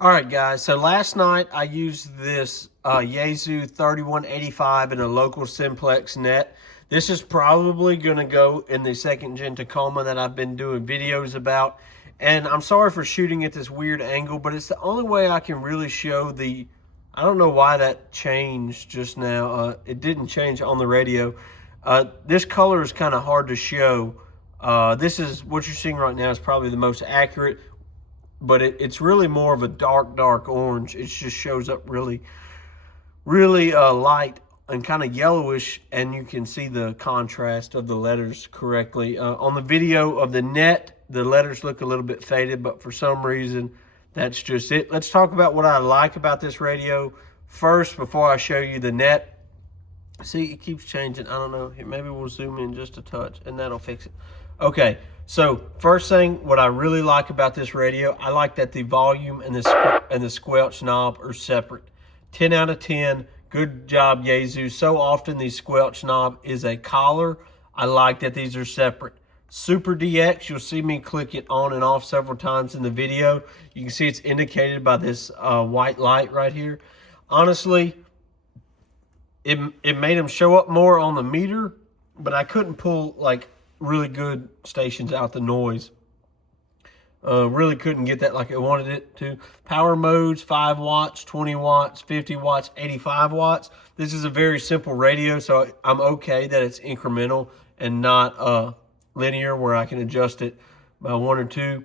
All right, guys. So last night I used this Yaesu 3185 in a local Simplex net. This is probably going to go in the second gen Tacoma that I've been doing videos about. And I'm sorry for shooting at this weird angle, but it's the only way I can really show the... I don't know why that changed just now. It didn't change on the radio. This color is kind of hard to show. This is what you're seeing right now is probably the most accurate, but it's really more of a dark orange. It just shows up really light and kind of yellowish, and you can see the contrast of the letters correctly. On the video of the net, the letters look a little bit faded, but for some reason, that's just it. Let's talk about what I like about this radio first before I show you the net. See, it keeps changing. I don't know. Maybe we'll zoom in just a touch, and that'll fix it. Okay, so first thing, what I really like about this radio, I like that the volume and the squelch knob are separate. 10 out of 10. Good job, Yaesu. So often the squelch knob is a collar. I like that these are separate. Super DX, you'll see me click it on and off several times in the video. You can see it's indicated by this white light right here. Honestly, it made them show up more on the meter, but I couldn't pull like really good stations out the noise. Really couldn't get that like I wanted it to. Power modes, 5 watts, 20 watts, 50 watts, 85 watts. This is a very simple radio, so I'm okay that it's incremental and not linear where I can adjust it by 1 or 2.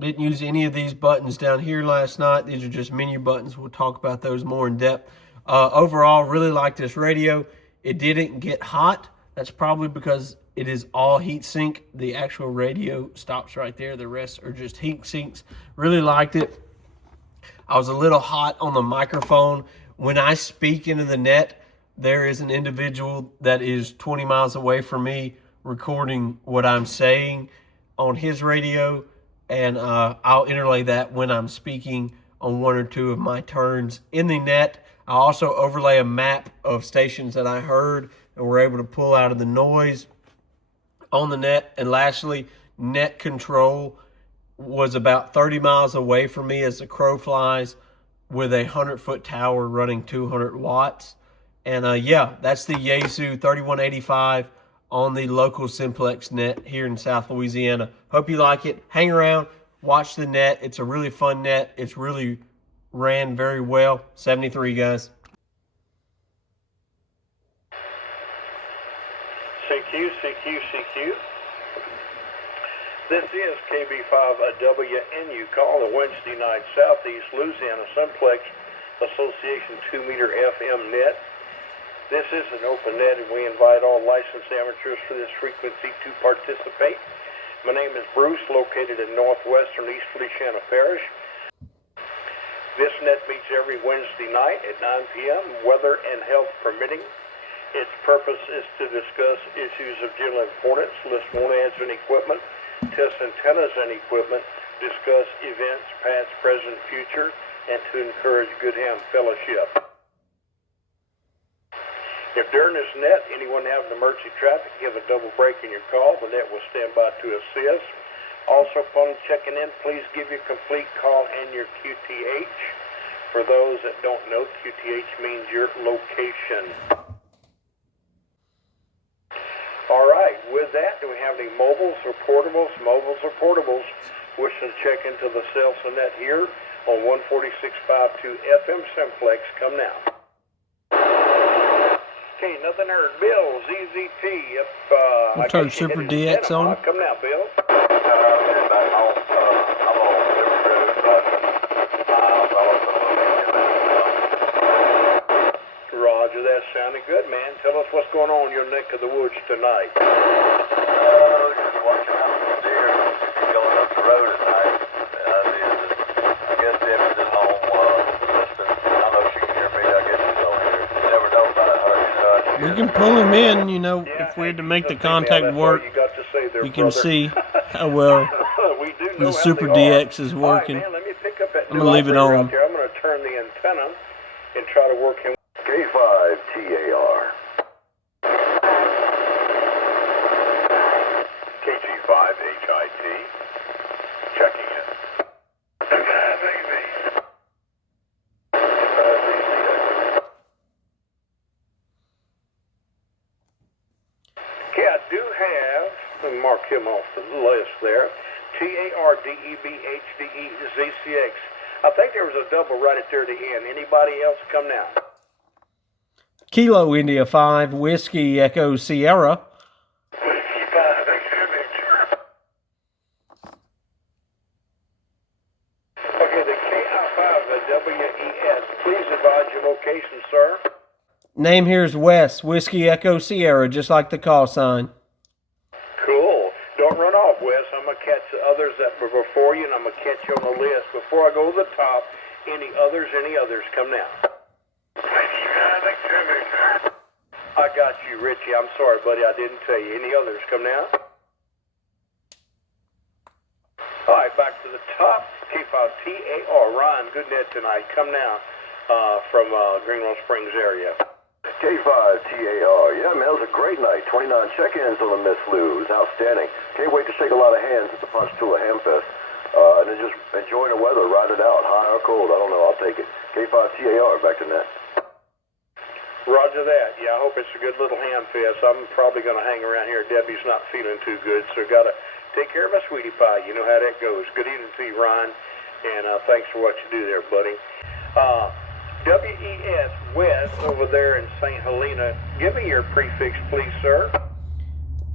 Didn't use any of these buttons down here last night. These are just menu buttons. We'll talk about those more in depth. Overall, really like this radio. It didn't get hot. That's probably because it is all heat sink. The actual radio stops right there. The rest are just heat sinks. Really liked it. I was a little hot on the microphone. When I speak into the net, there is an individual that is 20 miles away from me recording what I'm saying on his radio, and I'll interlay that when I'm speaking on 1 or 2 of my turns in the net. I also overlay a map of stations that I heard and were able to pull out of the noise on the net. And lastly, net control was about 30 miles away from me as the crow flies with a 100-foot tower running 200 watts. And yeah, that's the Yaesu 3185 on the local Simplex net here in South Louisiana. Hope you like it. Hang around, watch the net. It's a really fun net. It's really ran very well. 73, guys. CQ. This is KB5WNU call, the Wednesday night Southeast Louisiana Simplex Association 2-meter FM net. This is an open net, and we invite all licensed amateurs for this frequency to participate. My name is Bruce, located in northwestern East Feliciana Parish. This net meets every Wednesday night at 9 p.m., weather and health permitting. Its purpose is to discuss issues of general importance, list warning ads and equipment, test antennas and equipment, discuss events, past, present, future, and to encourage good ham fellowship. If during this net anyone having emergency traffic, give a double break in your call. The net will stand by to assist. Also, upon checking in, please give your complete call and your QTH. For those that don't know, QTH means your location. All right, with that, do we have any mobiles or portables? Mobiles or portables wishing to check into the Celsa net here on 146.52 FM Simplex. Come now. Okay, nothing heard. Bill, ZZT. We'll turn Super DX on. Come now, Bill. Roger, that sounded good, man. Tell us what's going on in your neck of the woods tonight. Just watching out for deer going up the road at night. I guess Debbie's at home listening. I don't know if she can hear me. I guess she's on here. You never know about her. We can pull him in, you know, if we had to make the contact work. You can see how well the Super DX is working. Right, man, let me pick up that I'm going to leave it on. I'm going to turn the antenna and try to work him. K5TAR. KG5HIT. Checking in. TARDEBHDEZCX. I think there was a double right at there at the end. Anybody else come now? Kilo India 5, Whiskey Echo Sierra. Whiskey 5, exhibit. Okay, the KI5, the WES. Please advise your location, sir. Name here is Wes, Whiskey Echo Sierra, just like the call sign. Cool. Don't run off, Wes. I'm going to catch the others that were before you, and I'm going to catch you on the list. Before I go to the top, any others, come now. Whiskey 5, exhibit. I got you, Richie. I'm sorry, buddy. I didn't tell you. Any others come now? All right, back to the top. K5TAR. Ryan, good net tonight. Come now from Greenwell Springs area. K5TAR. Yeah, man, it was a great night. 29 check-ins on the Miss Lou. It was outstanding. Can't wait to shake a lot of hands at the Ponchatoula Hamfest. And then just enjoying the weather, ride it out, high or cold. I don't know. I'll take it. K5TAR, back to net. Roger that. Yeah, I hope it's a good little ham fest. I'm probably going to hang around here. Debbie's not feeling too good, so got to take care of my sweetie pie. You know how that goes. Good evening to you, Ryan, and thanks for what you do there, buddy. WES West over there in St. Helena. Give me your prefix, please, sir.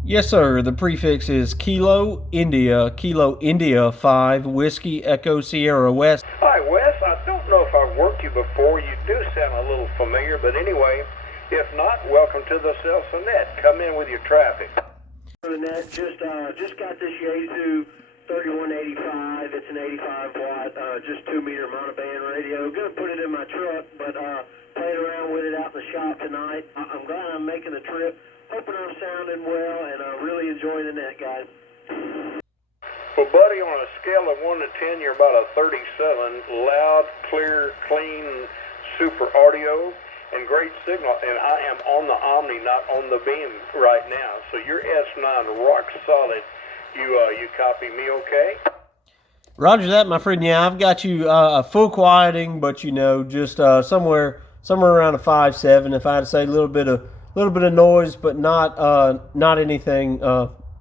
Yes, sir. The prefix is Kilo India 5, Whiskey Echo Sierra West. Hi, Wes. I don't know if I've worked you before. You do sound a little familiar, but anyway, if not, welcome to the Celsa Net. Come in with your traffic. Net, just got this Yaesu 3185. It's an 85 watt, just 2 meter monoband radio. Gonna put it in my truck, but playing around with it out in the shop tonight. I'm glad I'm making the trip. Hoping I'm sounding well and really enjoying the net, guys. Well, buddy, on a scale of 1 to 10, you're about a 37. Loud, clear, clean, super audio, and great signal. And I am on the Omni, not on the beam right now. So you're S9 rock solid. You copy me, okay? Roger that, my friend. Yeah, I've got you a full quieting, but you know, just somewhere around a 5.7. If I had to say a little bit of noise, but not anything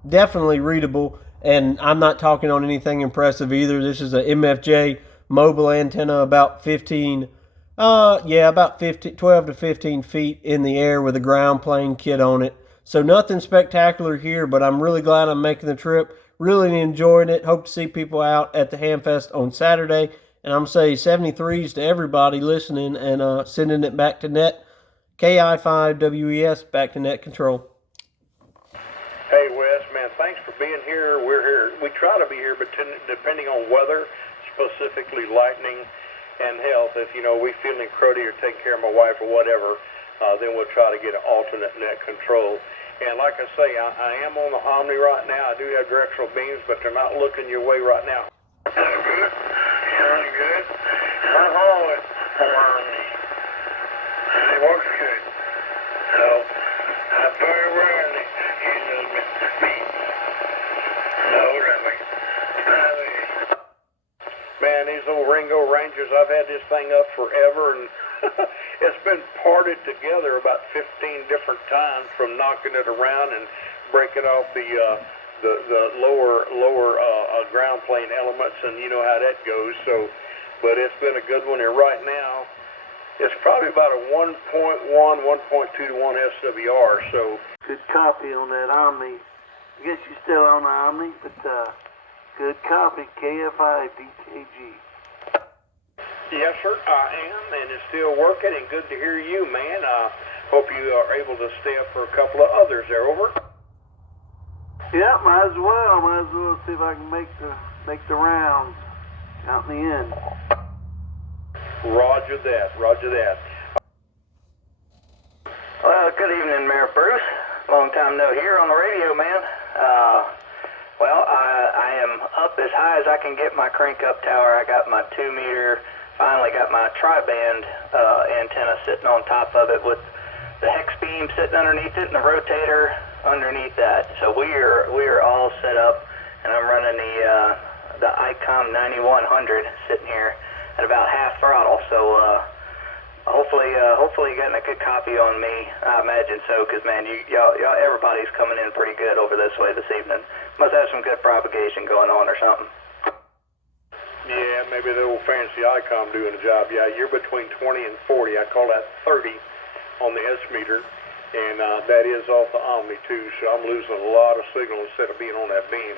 definitely readable. And I'm not talking on anything impressive either. This is a MFJ mobile antenna, about 12 to 15 feet in the air with a ground plane kit on it. So nothing spectacular here, but I'm really glad I'm making the trip. Really enjoying it. Hope to see people out at the Hamfest on Saturday. And I'm saying 73s to everybody listening and sending it back to net. KI5WES, back to net control. Hey, Wes, man, thanks for being here. We're here. We try to be here, but depending on weather, specifically lightning and health, if, we feeling cruddy or taking care of my wife or whatever, then we'll try to get an alternate net control. And like I say, I am on the Omni right now. I do have directional beams, but they're not looking your way right now. Sound good? Sound good? I'm hauling on me. And it works good. So, I very rarely use those beats. So, that way. Man, these old Ringo Rangers, I've had this thing up forever, and it's been parted together about 15 different times from knocking it around and breaking off the lower ground plane elements, and you know how that goes. So, but it's been a good one here right now. It's probably about a 1.1, 1.2 to 1 SWR. So Good copy on that Omni. I guess you're still on the Omni, but good copy, KFI DKG. yes, sir, I am, and it's still working, and good to hear you, man. I hope you are able to stay up for a couple of others there. Over. Yeah, might as well. Might as well see if I can make the rounds out in the end. Roger that. Roger that. Well, good evening, Mayor Bruce. Long time no hear on the radio, man. I am up as high as I can get my crank-up tower. I got my 2 meter, finally got my tri-band antenna sitting on top of it with the hex beam sitting underneath it and the rotator underneath that. So we are all set up, and I'm running the ICOM 9100 sitting here at about half throttle. So hopefully hopefully getting a good copy on me. I imagine so, because man, y'all, everybody's coming in pretty good over this way this evening. Must have some good propagation going on or something. Yeah, maybe the old fancy ICOM doing the job. Yeah, you're between 20 and 40. I call that 30 on the S meter, and that is off the Omni too. So I'm losing a lot of signal instead of being on that beam.